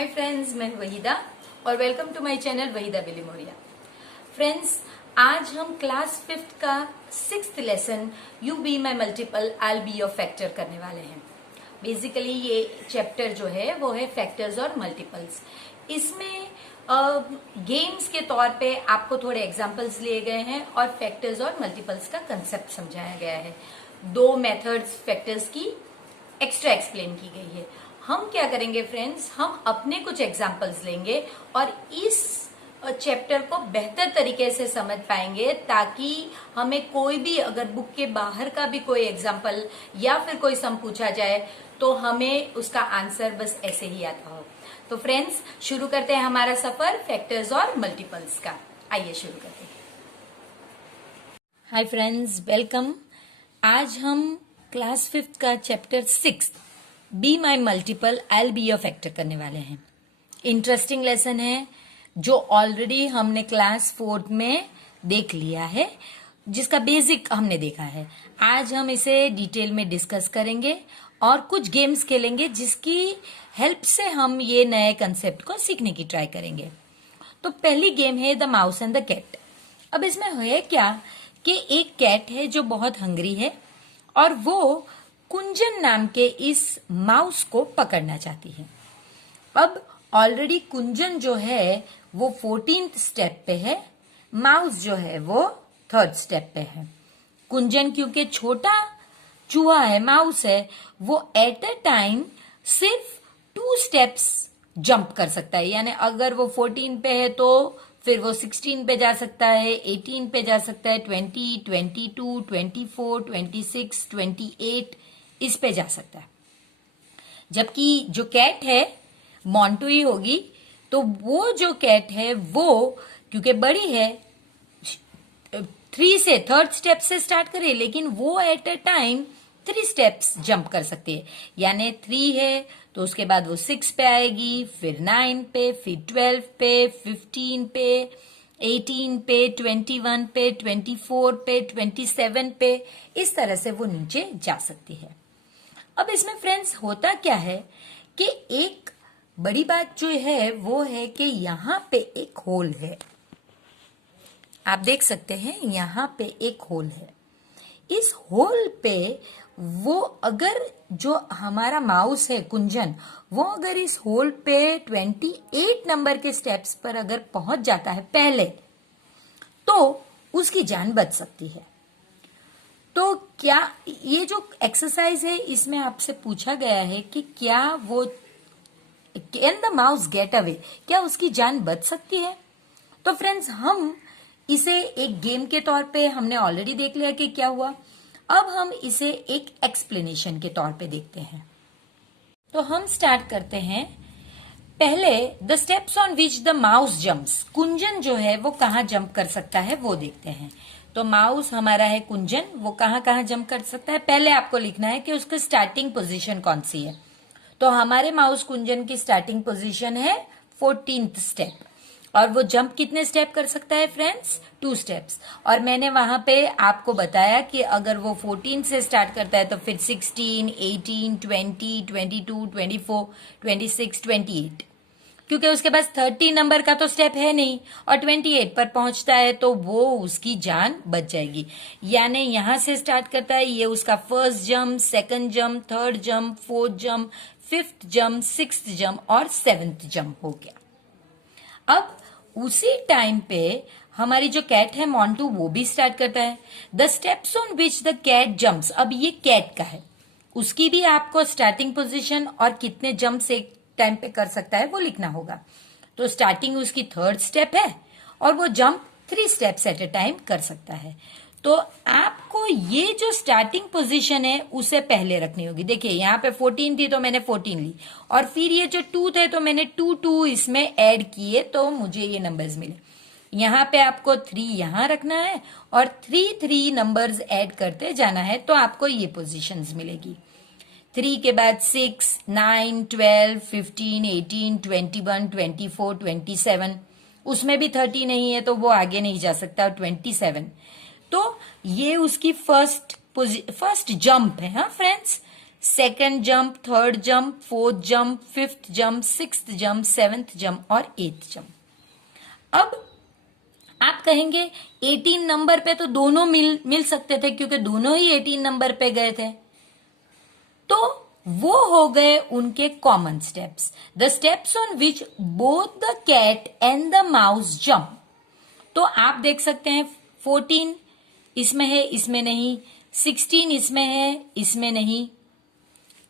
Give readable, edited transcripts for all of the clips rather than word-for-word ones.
Hi friends, मैं वहीदा और welcome to my channel Waheeda Bilimoria. Friends, आज हम क्लास 5th का 6th lesson you be my multiple I be your factor करने वाले हैं। बेसिकली ये चैप्टर जो है वो है फैक्टर्स और मल्टीपल्स। इसमें गेम्स के तौर पे आपको थोड़े एग्जांपल्स लिए गए हैं और फैक्टर्स और मल्टीपल्स का कंसेप्ट समझाया गया है। दो मेथड्स फैक्टर्स की एक्स्ट्रा एक्सप्लेन की गई है। हम क्या करेंगे फ्रेंड्स, हम अपने कुछ एग्जांपल्स लेंगे और इस चैप्टर को बेहतर तरीके से समझ पाएंगे, ताकि हमें कोई भी अगर बुक के बाहर का भी कोई एग्जांपल या फिर कोई सम पूछा जाए तो हमें उसका आंसर बस ऐसे ही आता हो। तो फ्रेंड्स, शुरू करते हैं हमारा सफर फैक्टर्स और मल्टीपल्स का। आइए शुरू करते हैं। Hi friends, welcome. आज हम क्लास 5th का chapter 6 B my multiple I be your factor करने वाले हैं। इंटरेस्टिंग लेसन है जो ऑलरेडी हमने क्लास 4 में देख लिया है, जिसका बेसिक हमने देखा है। आज हम इसे डिटेल में डिस्कस करेंगे और कुछ गेम्स खेलेंगे जिसकी हेल्प से हम ये नए कंसेप्ट को सीखने की ट्राई करेंगे। तो पहली गेम है the mouse and the cat. अब इसमें है क्या कि एक कैट है जो बहुत हंग्री है और वो कुंजन नाम के इस माउस को पकड़ना चाहती है। अब ऑलरेडी कुंजन जो है वो 14th स्टेप पे है, माउस जो है वो 3rd स्टेप पे है। कुंजन क्योंकि छोटा चूहा है, माउस है, वो एट अ टाइम सिर्फ 2 स्टेप्स जंप कर सकता है। यानी अगर वो 14 पे है तो फिर वो 16 पे जा सकता है, 18 पे जा सकता है, 20, 22, 24, 26, 28 इस पे जा सकता है। जबकि जो कैट है मोंटू ही होगी, तो वो जो कैट है वो क्योंकि बड़ी है 3 से 3rd स्टेप से स्टार्ट करे, लेकिन वो at a time 3 steps jump कर सकती है। यानी 3 है तो उसके बाद वो 6 पे आएगी, फिर 9 पे, फिर 12 पे, 15 पे, 18 पे, 21 पे, 24 पे, 27 पे, इस तरह से वो नीचे जा सकती है। अब इसमें फ्रेंड्स होता क्या है कि एक बड़ी बात जो है वो है कि यहां पे एक होल है। आप देख सकते हैं यहां पे एक होल है। इस होल पे वो अगर जो हमारा माउस है कुंजन, वो अगर इस होल पे 28 नंबर के स्टेप्स पर अगर पहुंच जाता है पहले, तो उसकी जान बच सकती है। तो क्या ये जो एक्सरसाइज है इसमें आपसे पूछा गया है कि क्या वो can the mouse get away, क्या उसकी जान बच सकती है? तो फ्रेंड्स, हम इसे एक गेम के तौर पे हमने ऑलरेडी देख लिया कि क्या हुआ। अब हम इसे एक एक्सप्लेनेशन के तौर पे देखते हैं। तो हम स्टार्ट करते हैं। पहले the steps on which the mouse jumps, Kunjan जो है वो कहाँ जंप कर सकता है वो देखते हैं। तो माउस हमारा है कुंजन, वो कहाँ कहाँ जंप कर सकता है। पहले आपको लिखना है कि उसकी स्टार्टिंग पोजीशन कौन सी है। तो हमारे माउस कुंजन की स्टार्टिंग पोजीशन है 14th स्टेप, और वो जंप कितने स्टेप कर सकता है फ्रेंड्स? 2 स्टेप्स। और मैंने वहां पे आपको बताया कि अगर वो 14 से स्टार्ट करता है तो फिर 16, 18, 20, 22, 24, 26, 28, क्योंकि उसके पास 30 नंबर का तो स्टेप है नहीं और 28 पर पहुंचता है तो वो उसकी जान बच जाएगी। यानी यहां से स्टार्ट करता है, ये उसका 1st jump, 2nd jump, 3rd jump, 4th jump, 5th jump, 6th jump और 7th जंप हो गया। अब उसी टाइम पे हमारी जो कैट है मोंटू, वो भी स्टार्ट करता है। The steps on which the cat jumps, अब ये कैट का है, उसकी भी आपको स्टार्टिंग पोजीशन और कितने जंप्स एक टाइम पे कर सकता है वो लिखना होगा। तो स्टार्टिंग उसकी 3rd स्टेप है और वो jump 3 steps at a time कर सकता है। तो आपको ये जो स्टार्टिंग पोजीशन है उसे पहले रखनी होगी। देखिए यहाँ पे 14 थी तो मैंने 14 ली, और फिर ये जो 2 थे तो मैंने 2 इसमें ऐड किए तो मुझे ये नंबर्स मिले। यहाँ पे आपको 3 यहाँ रखना है और 3 नंबर्स ऐड करते जाना है तो आपको ये पोजीशंस मिलेगी। 3 के बाद 6, 9, 12, 15, 18, 21, 24, 27, उसमें भी 30 नहीं है तो वो आगे नहीं जा सकता, 27। तो ये उसकी फर्स्ट जंप है। हाँ friends, second jump, third jump, fourth jump, fifth jump, sixth jump, seventh jump और एथ जंप। अब आप कहेंगे 18 नंबर पे तो दोनों मिल सकते थे क्योंकि दोनों ही 18 नंबर पे गए थे, तो वो हो गए उनके common steps, the steps on which both the cat and the mouse jump. तो आप देख सकते हैं 14 इसमें है, इसमें नहीं, 16 इसमें है, इसमें नहीं,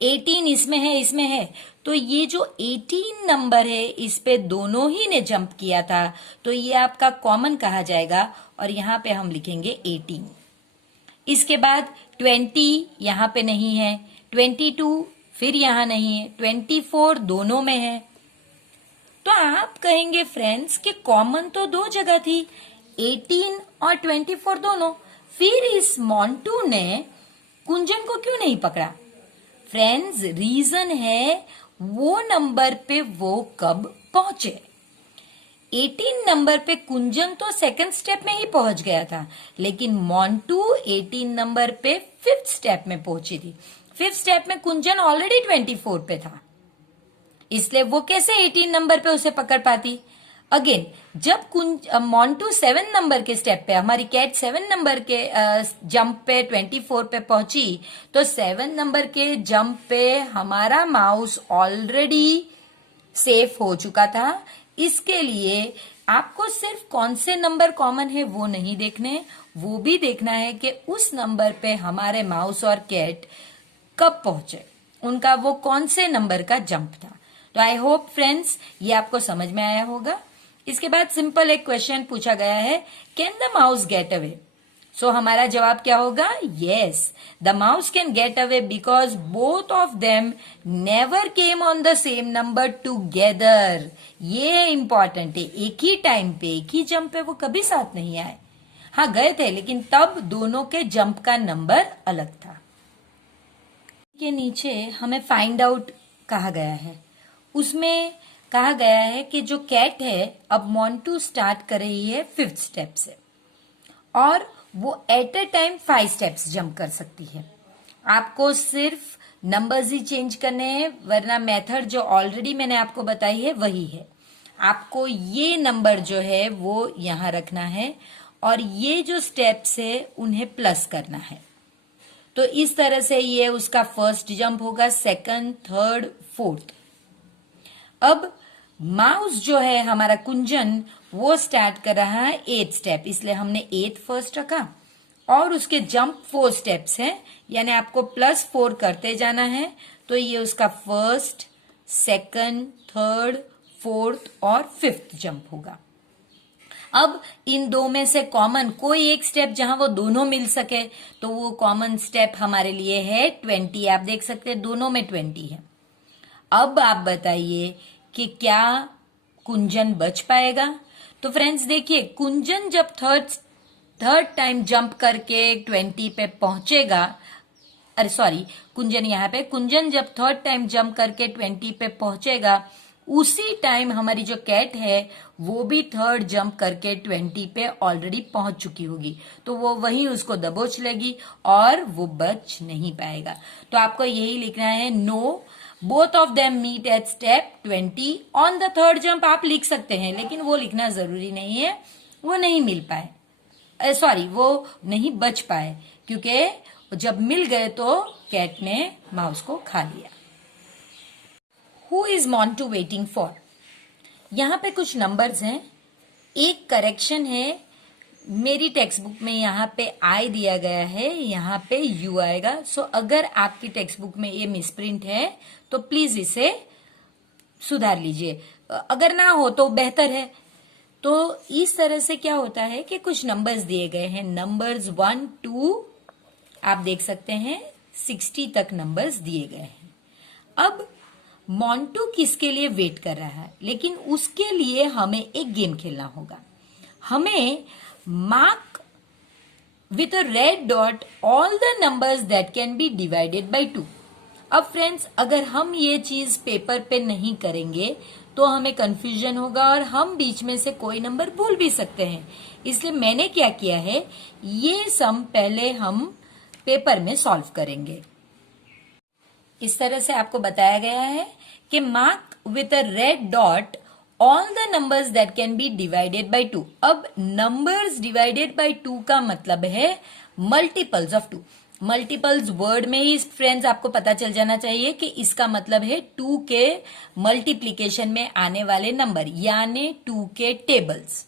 18 इसमें है, इसमें है। तो ये जो 18 नंबर है इस पे दोनों ही ने जंप किया था, तो ये आपका कॉमन कहा जाएगा और यहां पे हम लिखेंगे 18। इसके बाद 20 यहां पे नहीं है, 22 फिर यहां नहीं है, 24 दोनों में है। तो आप कहेंगे फ्रेंड्स कि कॉमन तो दो जगह थी, 18 और 24 दोनों, फिर इस मोंटू ने कुंजन को क्यों नहीं पकड़ा? फ्रेंड्स रीजन है वो नंबर पे वो कब पहुंचे। 18 नंबर पे कुंजन तो सेकंड स्टेप में ही पहुंच गया था, लेकिन मोंटू 18 नंबर पे फिफ्थ स्टेप में पहुंची थी। फिफ्थ स्टेप में कुंजन ऑलरेडी 24 पे था, इसलिए वो कैसे 18 नंबर पे उसे पकड़ पाती। अगेन जब मोंटू 7 नंबर के स्टेप पे, हमारी कैट 7 नंबर के जंप पे 24 पे पहुंची, तो 7 नंबर के जंप पे हमारा माउस ऑलरेडी सेफ हो चुका था। इसके लिए आपको सिर्फ कौन से नंबर कॉमन है वो नहीं देखने, वो भी देखना है कि उस नंबर पे हमारे माउस और कैट कब पहुंचे, उनका वो कौन से नंबर का जंप था। तो आई होप फ्रेंड्स ये आपको समझ में आया होगा। इसके बाद सिंपल एक क्वेश्चन पूछा गया है, can the mouse get away? So हमारा जवाब क्या होगा? Yes, the mouse can get away because both of them never came on the same number together. ये इंपॉर्टेंट है, एक ही टाइम पे एक ही जंप पे वो कभी साथ नहीं आए। हाँ गए थे, लेकिन तब दोनों के जंप का नंबर अलग था। के नीचे हमें फाइंड आउट कहा गया है, उसमें कहा गया है कि जो कैट है अब मोंटू स्टार्ट कर रही है 5th स्टेप से और वो at a time 5 steps jump कर सकती है। आपको सिर्फ नंबर्स ही चेंज करने हैं, वरना मेथड जो ऑलरेडी मैंने आपको बताई है वही है। आपको ये नंबर जो है वो यहां रखना है और ये जो स्टेप्स है उन्हें प्लस करना है। तो इस तरह से ये उसका फर्स्ट जंप होगा, सेकंड, थर्ड, फोर्थ। अब माउस जो है हमारा कुंजन वो स्टार्ट कर रहा है 8th स्टेप, इसलिए हमने 8th फर्स्ट रखा और उसके जंप 4 स्टेप्स हैं, यानी आपको +4 करते जाना है। तो ये उसका फर्स्ट, सेकंड, थर्ड, फोर्थ और 5th जंप होगा। अब इन दो में से कॉमन कोई एक स्टेप जहां वो दोनों मिल सके, तो वो कॉमन स्टेप हमारे लिए है 20। आप देख सकते हैं दोनों में 20 है। अब आप बताइए कि क्या कुंजन बच पाएगा? तो फ्रेंड्स देखिए, कुंजन जब थर्ड टाइम जंप करके 20 पे पहुंचेगा, अरे सॉरी, कुंजन यहाँ पे, कुंजन जब थर्ड टाइम जंप करके 20 पे पहुंचेगा, उसी टाइम हमारी जो कैट है वो भी थर्ड जंप करके 20 पे ऑलरेडी पहुंच चुकी होगी, तो वो वही उसको दबोच लेगी और वो बच नहीं पाएगा। तो आपको यही लिखना है, no both of them meet at step 20 on the third jump. आप लिख सकते हैं, लेकिन वो लिखना जरूरी नहीं है, वो नहीं मिल पाए, सॉरी वो नहीं बच पाए, क्योंकि जब मिल गए तो कैट ने माउस को खा लिया। Who is Montu waiting for? यहाँ पे कुछ नंबर्स हैं, एक करेक्शन है, मेरी टेक्स्ट बुक में यहाँ पे आई दिया गया है, यहाँ पे यू आएगा। सो अगर आपकी टेक्स्ट बुक में ये मिसप्रिंट है तो प्लीज इसे सुधार लीजिए, अगर ना हो तो बेहतर है। तो इस तरह से क्या होता है कि कुछ नंबर्स दिए गए हैं, नंबर्स 1 2 आप देख सकते हैं 60 तक नंबर्स दिए गए हैं। अब मोंटू किसके लिए वेट कर रहा है, लेकिन उसके लिए हमें एक गेम खेलना होगा। हमें mark with a red dot all the numbers that can be divided by 2। अब फ्रेंड्स अगर हम ये चीज पेपर पे नहीं करेंगे तो हमें कंफ्यूजन होगा और हम बीच में से कोई नंबर भूल भी सकते हैं। इसलिए मैंने क्या किया है, ये सम पहले हम पेपर में सॉल्व करेंगे। इस तरह से आपको बताया गया है कि mark with a red dot all the numbers that can be divided by 2। अब नंबर्स डिवाइडेड बाय 2 का मतलब है मल्टीपल्स ऑफ 2। मल्टीपल्स वर्ड में ही फ्रेंड्स आपको पता चल जाना चाहिए कि इसका मतलब है 2 के मल्टीप्लीकेशन में आने वाले नंबर, यानी 2 के टेबल्स।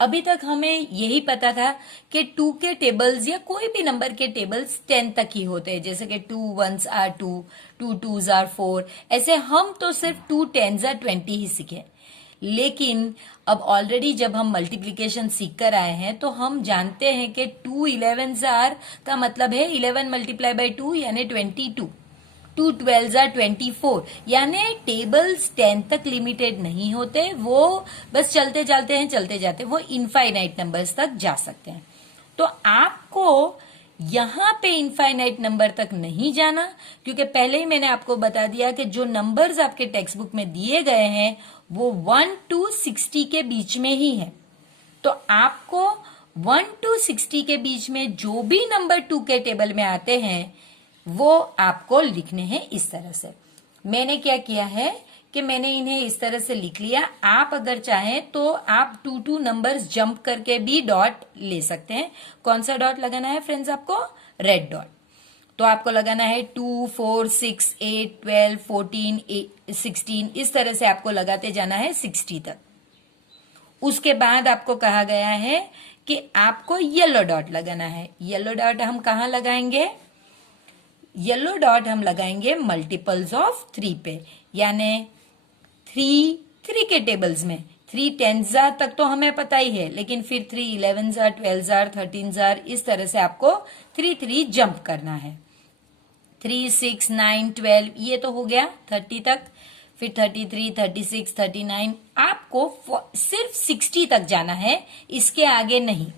अभी तक हमें यही पता था कि 2 के टेबल्स या कोई भी नंबर के टेबल्स 10 तक ही होते हैं, जैसे कि 2 1s आर 2, 2 2s आर 4। ऐसे हम तो सिर्फ 2 10s आर 20 ही सीखे। लेकिन अब ऑलरेडी जब हम मल्टीप्लीकेशन सीख कर आए हैं तो हम जानते हैं कि 2 11s आर का मतलब है 11 मल्टीप्लाई बाय 2 यानी 22, 2 12s आर 24। यानी टेबल्स 10 तक लिमिटेड नहीं होते, वो बस चलते चलते हैं, चलते जाते, वो इनफाइनाइट नंबर्स तक जा सकते हैं। तो आपको यहां पे इनफाइनाइट नंबर तक नहीं जाना, क्योंकि पहले ही मैंने आपको बता दिया कि जो नंबर्स आपके टेक्स्ट बुक में दिए गए हैं वो 1 to 60 के बीच में ही है। तो आपको 1 to 60 के बीच में जो भी नंबर 2 के टेबल में आते हैं वो आपको लिखने हैं इस तरह से। मैंने क्या किया है कि मैंने इन्हें इस तरह से लिख लिया। आप अगर चाहें तो आप 2 नंबर्स जंप करके भी डॉट ले सकते हैं। कौन सा डॉट लगाना है फ्रेंड्स आपको? Red dot. तो आपको लगाना है 2 4 6 8 12 14 16, इस तरह से आपको लगाते जाना है 60 तक। उसके बाद आपको कहा गया है कि आपको येलो डॉट लगाना है। येलो डॉट हम कहाँ लगाएंगे? येलो डॉट हम लगाएंगे मल्टीपल्स ऑफ 3 पे, यानी 3 के टेबल्स में 3 10s आर तक तो हमें पता ही है, लेकिन फिर 3 11s are 12s are 13s are, इस तरह से आपको 3 जंप करना है। 3 6 9 12 ये तो हो गया 30 तक, फिर 33 36 39। आपको सिर्फ 60 तक जाना है, इसके आगे नहीं।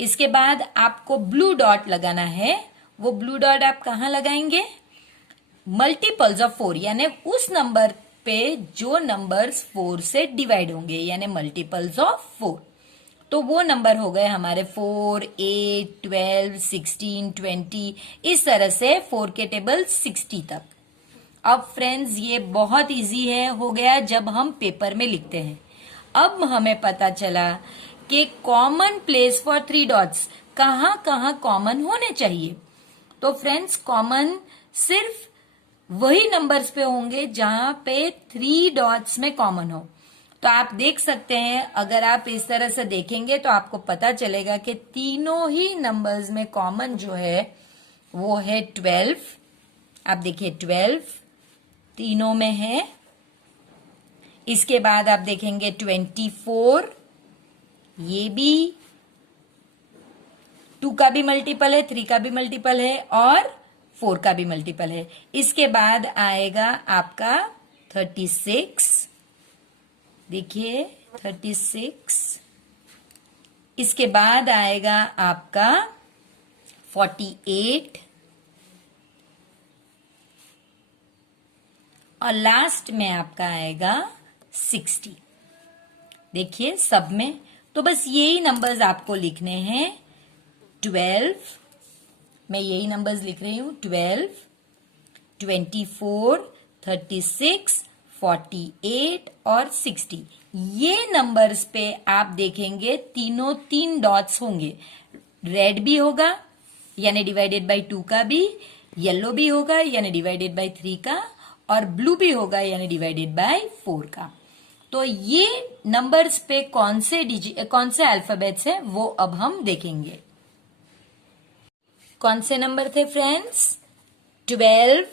इसके बाद आपको ब्लू डॉट लगाना है। वो ब्लू डॉट आप कहाँ लगाएंगे? मल्टीपल्स ऑफ 4, यानी उस नंबर पे जो नंबर्स 4 से डिवाइड होंगे, यानी मल्टीपल्स ऑफ 4। तो वो नंबर हो गए हमारे 4 8 12 16 20, इस तरह से 4 के टेबल 60 तक। अब फ्रेंड्स ये बहुत इजी है, हो गया जब हम पेपर में लिखते हैं। अब हमें पता चला कि कॉमन प्लेस फॉर 3 डॉट्स कहाँ कहाँ कॉमन होने चाहिए। तो फ्रेंड्स कॉमन सिर्फ वही नंबर्स पे होंगे जहां पे 3 डॉट्स में कॉमन हो। तो आप देख सकते हैं, अगर आप इस तरह से देखेंगे तो आपको पता चलेगा कि तीनों ही नंबर्स में कॉमन जो है वो है 12। आप देखिए 12 तीनों में है। इसके बाद आप देखेंगे 24, ये भी 2 का भी मल्टीपल है, 3 का भी मल्टीपल है और 4 का भी मल्टीपल है। इसके बाद आएगा आपका 36, देखिए 36। इसके बाद आएगा आपका 48 और लास्ट में आपका आएगा 60। देखिए सब में तो बस यही नंबर्स आपको लिखने हैं। 12, मैं यही नंबर्स लिख रही हूं, 12, 24, 36, 48 और 60। ये नंबर्स पे आप देखेंगे तीनों 3 डॉट्स होंगे। रेड भी होगा यानी डिवाइडेड बाय 2 का भी, येलो भी होगा यानी डिवाइडेड बाय 3 का, और ब्लू भी होगा यानी डिवाइडेड बाय 4 का। तो ये नंबर्स पे कौन से अल्फाबेट्स हैं वो अब हम देखेंगे। कौन से नंबर थे फ्रेंड्स? 12,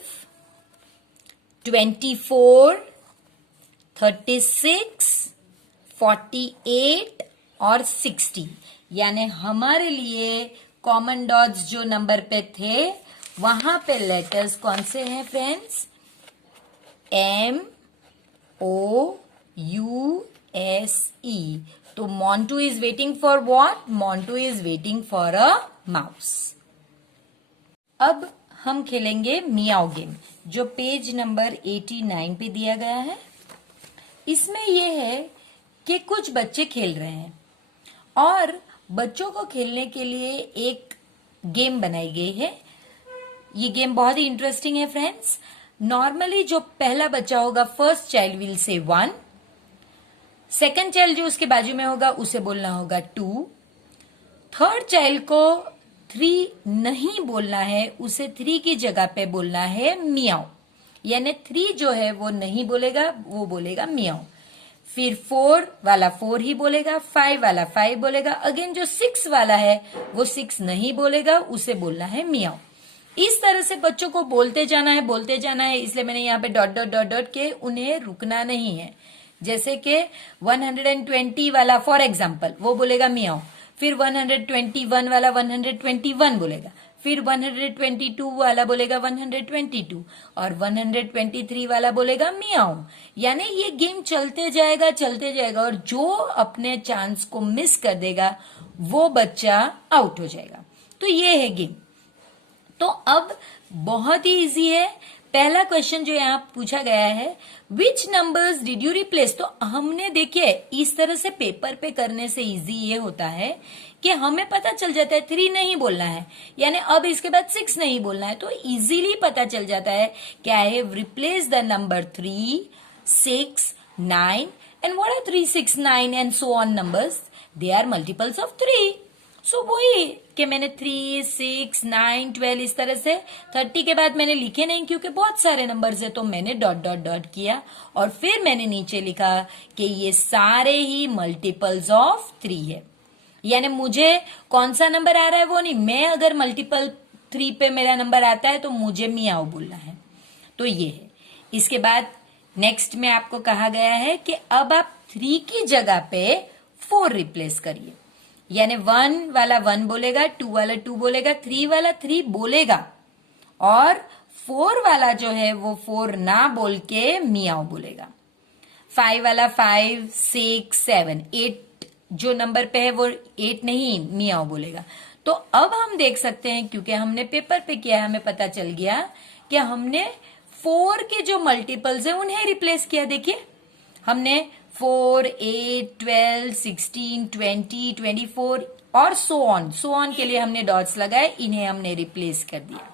24, 36, 48 और 60। यानी हमारे लिए कॉमन डॉट्स जो नंबर पे थे वहां पे लेटर्स कौन से हैं friends? M O U S E। तो Montu is waiting for what? Montu is waiting for a mouse। अब हम खेलेंगे मियाओ गेम, जो पेज नंबर 89 पे दिया गया है। इसमें यह है कि कुछ बच्चे खेल रहे हैं और बच्चों को खेलने के लिए एक गेम बनाई गई है। ये गेम बहुत ही इंटरेस्टिंग है फ्रेंड्स। नॉर्मली जो पहला बच्चा होगा, first child will say 1, second child जो उसके बाजू में होगा उसे बोलना होगा 2, थर्ड चाइल्ड को 3 नहीं बोलना है, उसे 3 की जगह पे बोलना है मियाओ, यानी 3 जो है वो नहीं बोलेगा, वो बोलेगा मियाओ। फिर 4 वाला 4 ही बोलेगा, 5 वाला 5 बोलेगा, अगेन जो 6 वाला है वो 6 नहीं बोलेगा, उसे बोलना है मियाओ। इस तरह से बच्चों को बोलते जाना है, इसलिए मैंने यहाँ पे डॉट डॉट डॉट डॉट के, उन्हें रुकना नहीं है। जैसे कि 120 वाला फॉर एग्जाम्पल वो बोलेगा मियाओ, फिर 121 वाला 121 बोलेगा, फिर 122 वाला बोलेगा 122 और 123 वाला बोलेगा मियाओ। यानी ये गेम चलते जाएगा और जो अपने चांस को मिस कर देगा वो बच्चा आउट हो जाएगा। तो ये है गेम। तो अब बहुत ही इजी है। पहला क्वेश्चन जो यहाँ पूछा गया है, विच नंबर्स डिड यू रिप्लेस। तो हमने देखिए इस तरह से पेपर पे करने से इजी ये होता है कि हमें पता चल जाता है 3 नहीं बोलना है, यानी अब इसके बाद 6 नहीं बोलना है, तो इजीली पता चल जाता है कि I have replace the number 3, 6, 9 and what are 3, 6, 9 and so on numbers, they are multiples of 3। So वही कि मैंने 3, 6, 9, 12 इस तरह से 30 के बाद मैंने लिखे नहीं क्योंकि बहुत सारे नंबर्स है, तो मैंने डॉट डॉट डॉट किया और फिर मैंने नीचे लिखा कि ये सारे ही मल्टीपल्स ऑफ 3 है। यानी मुझे कौन सा नंबर आ रहा है वो नहीं, मैं अगर मल्टीपल 3 पे मेरा नंबर आता है तो मुझे मियाओ बोलना है। तो ये है। इसके बाद नेक्स्ट में आपको कहा गया है कि अब आप 3 की जगह पे 4 रिप्लेस करिए, यानी 1 वाला 1 बोलेगा, 2 वाला 2 बोलेगा, 3 वाला 3 बोलेगा और 4 वाला जो है वो 4 ना बोल के मियाओ बोलेगा। 5 वाला 5, 6, 7, 8 जो नंबर पे है वो 8 नहीं मियाओ बोलेगा। तो अब हम देख सकते हैं क्योंकि हमने पेपर पे किया, हमें पता चल गया कि हमने 4 के जो मल्टीपल्स है उन्हें रिप्लेस किया। देखिए हमने 4, 8, 12, 16, 20, 24 और सो ऑन के लिए हमने डॉट्स लगाए, इन्हें हमने रिप्लेस कर दिया।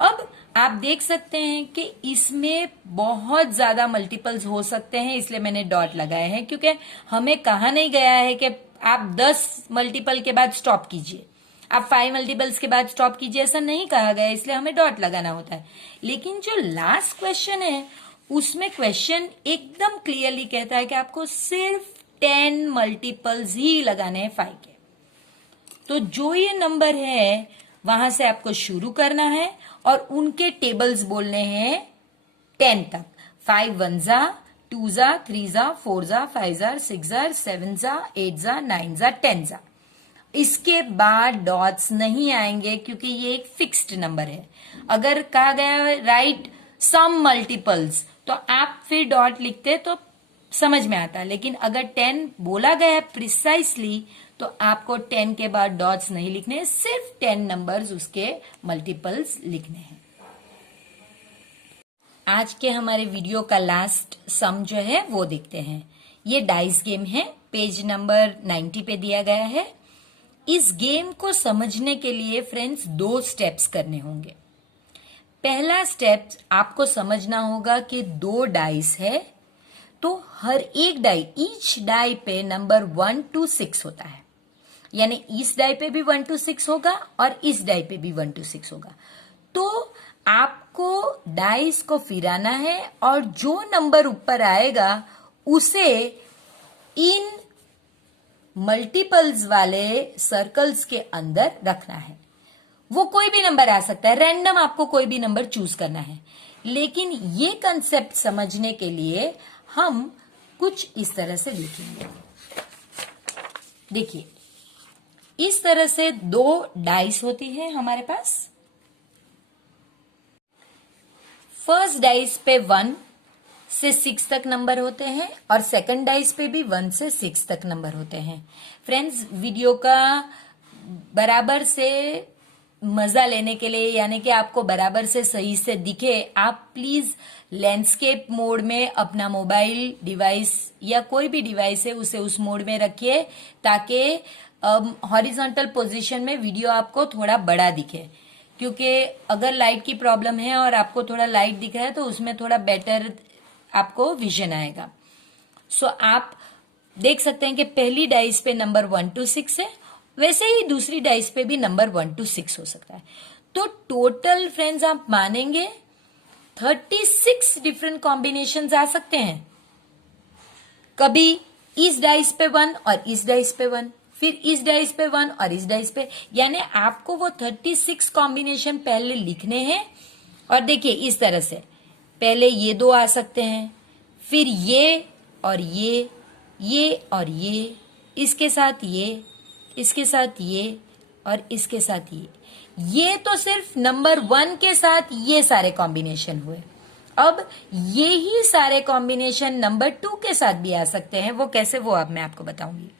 अब आप देख सकते हैं कि इसमें बहुत ज्यादा मल्टीपल्स हो सकते हैं, इसलिए मैंने डॉट लगाए हैं, क्योंकि हमें कहा नहीं गया है कि आप 10 मल्टीपल के बाद स्टॉप कीजिए, आप 5 मल्टीपल्स के बाद स्टॉप कीजिए, ऐसा नहीं कहा गया, इसलिए हमें डॉट लगाना होता है। लेकिन जो लास्ट क्वेश्चन है उसमें क्वेश्चन एकदम क्लियरली कहता है कि आपको सिर्फ 10 मल्टीपल्स ही लगाने हैं 5 के। तो जो ये नंबर है वहां से आपको शुरू करना है और उनके टेबल्स बोलने हैं 10 तक। 5 1 जा, 2 जा, 3 जा, 4 जा, 5 जा, 6 जा, 7 जा, 8 जा, 9 जा, 10 जा। इसके बाद डॉट्स नहीं आएंगे क्योंकि ये एक फिक्स्ड नंबर है। अगर कहा गया है राइट सम मल्टीपल्स तो आप फिर डॉट लिखते तो समझ में आता, लेकिन अगर 10 बोला गया है प्रिसाइसली तो आपको 10 के बाद डॉट्स नहीं लिखने, सिर्फ 10 नंबर्स उसके मल्टीपल्स लिखने हैं। आज के हमारे वीडियो का लास्ट सम जो है वो देखते हैं। ये डाइस गेम है, पेज नंबर 90 पे दिया गया है। इस गेम को समझने के लिए फ्रेंड्स 2 स्टेप्स करने होंगे। पहला स्टेप आपको समझना होगा कि 2 डाइस है, तो हर एक डाई, ईच डाई पे नंबर 1 to 6 होता है, यानी इस डाई पे भी 1 to 6 होगा और इस डाई पे भी 1 to 6 होगा। तो आपको डाइस को फिराना है और जो नंबर ऊपर आएगा उसे इन मल्टीपल्स वाले सर्कल्स के अंदर रखना है। वो कोई भी नंबर आ सकता है, रैंडम आपको कोई भी नंबर चूज करना है। लेकिन ये कंसेप्ट समझने के लिए हम कुछ इस तरह से देखेंगे। देखिए इस तरह से 2 डाइस होती है हमारे पास। फर्स्ट डाइस पे 1 से 6 तक नंबर होते हैं और सेकंड डाइस पे भी 1 से 6 तक नंबर होते हैं। फ्रेंड्स वीडियो का बराबर से मजा लेने के लिए, यानी कि आपको बराबर से सही से दिखे, आप प्लीज लैंडस्केप मोड में अपना मोबाइल डिवाइस या कोई भी डिवाइस है उसे उस मोड में रखिए ताकि हॉरिजॉन्टल पोजीशन में वीडियो आपको थोड़ा बड़ा दिखे। क्योंकि अगर लाइट की प्रॉब्लम है और आपको थोड़ा लाइट दिख रहा है तो उसमें थोड़ा बेटर आपको विजन आएगा। सो आप देख सकते हैं कि पहली डाइस पे नंबर 1 to 6 है, वैसे ही दूसरी डाइस पे भी नंबर 1 to 6 हो सकता है। तो टोटल फ्रेंड्स आप मानेंगे 36 डिफरेंट कॉम्बिनेशन आ सकते हैं। कभी इस डाइस पे 1 और इस डाइस पे 1, फिर इस डाइस पे 1 और इस डाइस पे, यानी आपको वो 36 कॉम्बिनेशन पहले लिखने हैं। और देखिए इस तरह से पहले ये दो आ सकते हैं, फिर ये और ये और ये, इसके साथ ये, इसके साथ ये और इसके साथ ये तो सिर्फ नंबर 1 के साथ ये सारे कॉम्बिनेशन हुए। अब ये ही सारे कॉम्बिनेशन नंबर 2 के साथ भी आ सकते हैं। वो कैसे, वो अब मैं आपको बताऊंगी।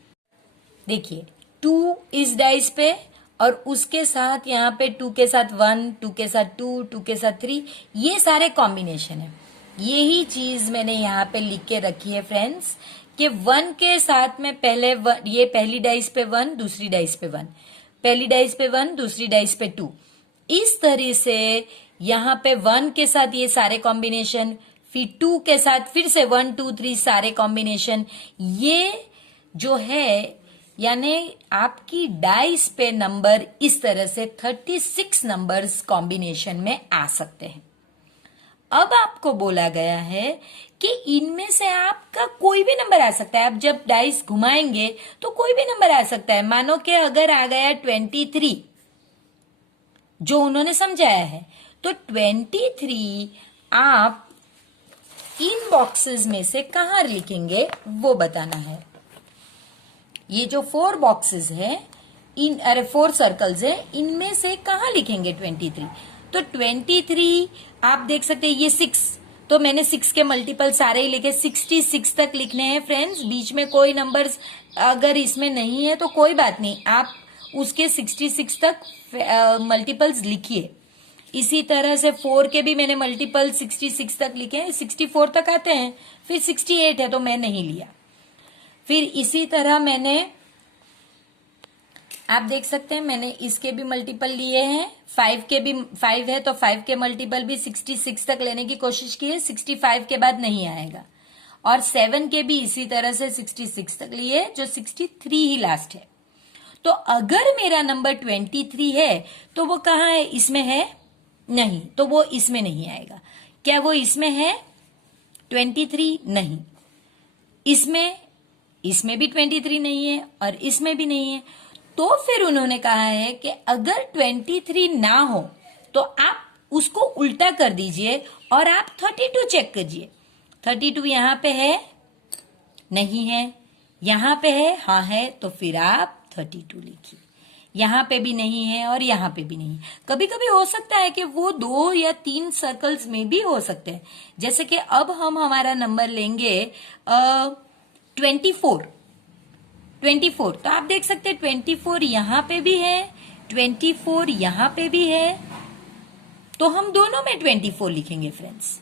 देखिए 2 इस डाइस पे और उसके साथ यहाँ पे 2 के साथ 1, 2 के साथ 2, 2 के साथ 3, ये सारे कॉम्बिनेशन है। यही चीज मैंने यहाँ पे लिख के रखी है फ्रेंड्स कि 1 के साथ में पहले ये पहली डाइस पे 1, दूसरी डाइस पे 1, पहली डाइस पे 1, दूसरी डाइस पे 2, इस तरह से यहाँ पे 1 के साथ ये सारे कॉम्बिनेशन, फिर 2 के साथ फिर से 1, 2, 3 सारे कॉम्बिनेशन, ये जो है यानी आपकी डाइस पे नंबर इस तरह से 36 नंबर्स कॉम्बिनेशन में आ सकते हैं। अब आपको बोला गया है कि इनमें से आपका कोई भी नंबर आ सकता है। आप जब डाइस घुमाएंगे तो कोई भी नंबर आ सकता है। मानो कि अगर आ गया 23 जो उन्होंने समझाया है, तो 23 आप इन बॉक्सेस में से कहां लिखेंगे वो बताना है। ये जो 4 बॉक्सेस है, 4 सर्कल्स है, इनमें से कहां लिखेंगे 23? तो 23 आप देख सकते हैं ये 6, तो मैंने 6 के मल्टीपल सारे ही लिखे, 66 तक लिखने हैं फ्रेंड्स। बीच में कोई नंबर्स अगर इसमें नहीं है तो कोई बात नहीं, आप उसके 66 तक मल्टीपल्स लिखिए। इसी तरह से 4 के भी मैंने मल्टीपल 66 तक लिखे हैं, 64 तक आते हैं, फिर 68 है तो मैं नहीं लिया। फिर इसी तरह मैंने, आप देख सकते हैं मैंने इसके भी मल्टीपल लिए हैं, 5 के भी 5 है तो 5 के मल्टीपल भी 66 तक लेने की कोशिश की है, 65 के बाद नहीं आएगा। और 7 के भी इसी तरह से 66 तक लिए, जो 63 ही लास्ट है। तो अगर मेरा नंबर 23 है तो वो कहाँ है, इसमें है नहीं, तो वो इसमें नहीं आएगा। क्या वो इसमें है 23? नहीं। इसमें भी 23 नहीं है और इसमें भी नहीं है। तो फिर उन्होंने कहा है कि अगर 23 ना हो तो आप उसको उल्टा कर दीजिए और आप 32 चेक कीजिए। 32 यहां पे है, नहीं है, यहां पे है, हाँ है, तो फिर आप 32 लिखिए। यहां पे भी नहीं है और यहां पे भी नहीं है। कभी कभी हो सकता है कि वो 2 या 3 सर्कल्स में भी हो सकते हैं। जैसे कि अब हम हमारा नंबर लेंगे 24, तो आप देख सकते हैं 24 यहां पे भी है, 24 यहां पे भी है, तो हम दोनों में 24 लिखेंगे फ्रेंड्स।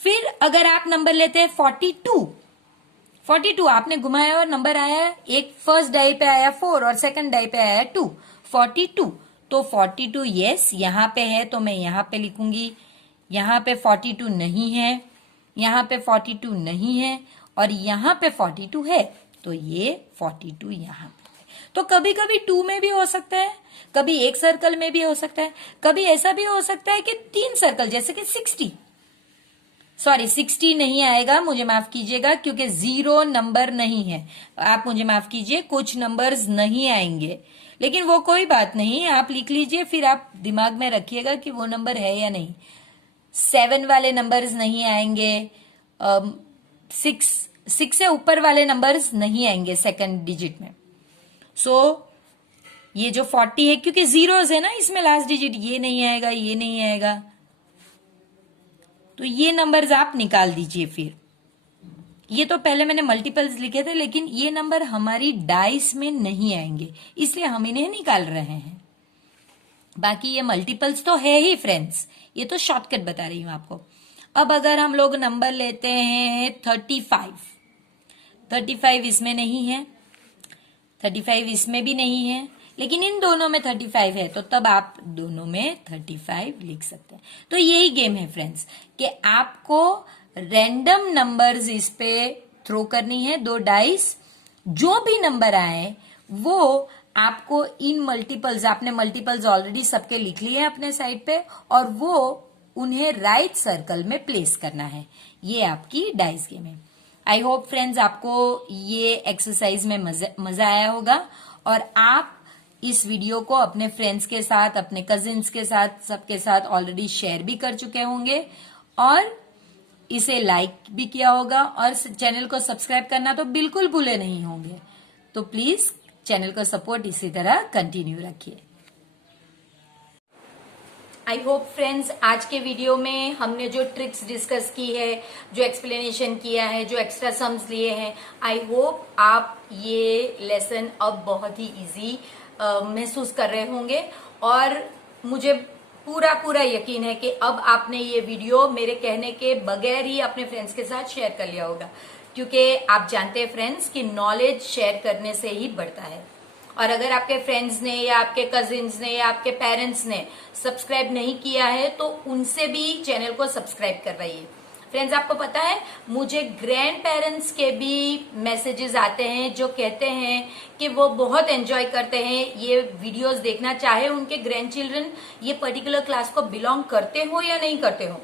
फिर अगर आप नंबर लेते हैं 42 आपने घुमाया और नंबर आया, एक फर्स्ट डाई पे आया 4 और सेकंड डाई पे आया 2, 42, तो 42 यस यहां पे है तो मैं यहां पे लिखूंगी। यहां पे 42 नहीं है, यहां पे 42 नहीं है और यहां पे 42 है, तो ये 42 यहां पे। तो कभी कभी 2 में भी हो सकता है, कभी एक सर्कल में भी हो सकता है, कभी ऐसा भी हो सकता है कि 3 सर्कल, जैसे कि 60 नहीं आएगा, मुझे माफ कीजिएगा, क्योंकि 0 नंबर नहीं है। आप मुझे माफ कीजिए, कुछ नंबर्स नहीं आएंगे, लेकिन वो कोई बात नहीं, आप लिख लीजिए, फिर आप दिमाग में रखिएगा कि वो नंबर है या नहीं। 7 वाले नंबर्स नहीं आएंगे, 6 से ऊपर वाले नंबर्स नहीं आएंगे सेकंड डिजिट में। सो ये जो 40 है, क्योंकि जीरोस है ना इसमें लास्ट डिजिट, ये नहीं आएगा, ये नहीं आएगा, तो ये नंबर्स आप निकाल दीजिए। फिर ये तो पहले मैंने मल्टीपल्स लिखे थे, लेकिन ये नंबर हमारी डाइस में नहीं आएंगे, इसलिए हम इन्हें निकाल रहे हैं। बाकी ये मल्टीपल्स तो है ही फ्रेंड्स, ये तो शॉर्टकट बता रही हूं आपको। अब अगर हम लोग नंबर लेते हैं 35 इसमें नहीं है, 35 इसमें भी नहीं है, लेकिन इन दोनों में 35 है, तो तब आप दोनों में 35 लिख सकते हैं। तो यही गेम है फ्रेंड्स, कि आपको रैंडम नंबर्स इस पे थ्रो करनी है, 2 डाइस, जो भी नंबर आए वो आपको इन मल्टीपल्स, आपने मल्टीपल्स ऑलरेडी सबके लिख लिए हैं अपने साइड पे, और वो उन्हें राइट सर्कल में प्लेस करना है। ये आपकी डाइस गेम है। आई होप फ्रेंड्स आपको ये एक्सरसाइज में मजा आया होगा, और आप इस वीडियो को अपने फ्रेंड्स के साथ, अपने कजिन्स के साथ, सबके साथ ऑलरेडी शेयर भी कर चुके होंगे, और इसे लाइक भी किया होगा, और चैनल को सब्सक्राइब करना तो बिल्कुल भूले नहीं होंगे। तो प्लीज चैनल को सपोर्ट इसी तरह कंटिन्यू रखिए। आई होप फ्रेंड्स आज के वीडियो में हमने जो ट्रिक्स डिस्कस की है, जो एक्सप्लेनेशन किया है, जो एक्स्ट्रा सम्स लिए हैं, आई होप आप ये लेसन अब बहुत ही इजी महसूस कर रहे होंगे, और मुझे पूरा यकीन है कि अब आपने ये वीडियो मेरे कहने के बगैर ही अपने फ्रेंड्स के साथ शेयर कर लिया होगा, क्योंकि आप जानते हैं फ्रेंड्स कि नॉलेज शेयर करने से ही बढ़ता है। और अगर आपके फ्रेंड्स ने या आपके कजिन्स ने या आपके पेरेंट्स ने सब्सक्राइब नहीं किया है तो उनसे भी चैनल को सब्सक्राइब करवाइए। फ्रेंड्स आपको पता है, मुझे ग्रैंड पेरेंट्स के भी मैसेजेस आते हैं जो कहते हैं कि वो बहुत एंजॉय करते हैं ये वीडियोस देखना, चाहे उनके ग्रैंड चिल्ड्रन ये पर्टिकुलर क्लास को बिलोंग करते हो या नहीं करते हो।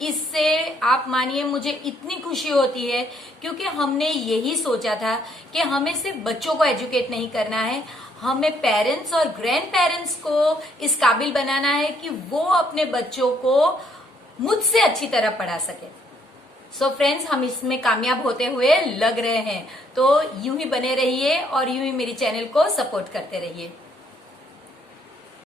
इससे आप मानिए मुझे इतनी खुशी होती है, क्योंकि हमने यही सोचा था कि हमें सिर्फ बच्चों को एजुकेट नहीं करना है, हमें पेरेंट्स और ग्रैंड पेरेंट्स को इस काबिल बनाना है कि वो अपने बच्चों को मुझसे अच्छी तरह पढ़ा सके। सो फ्रेंड्स हम इसमें कामयाब होते हुए लग रहे हैं, तो यूं ही बने रहिए और यूं ही मेरी चैनल को सपोर्ट करते रहिए।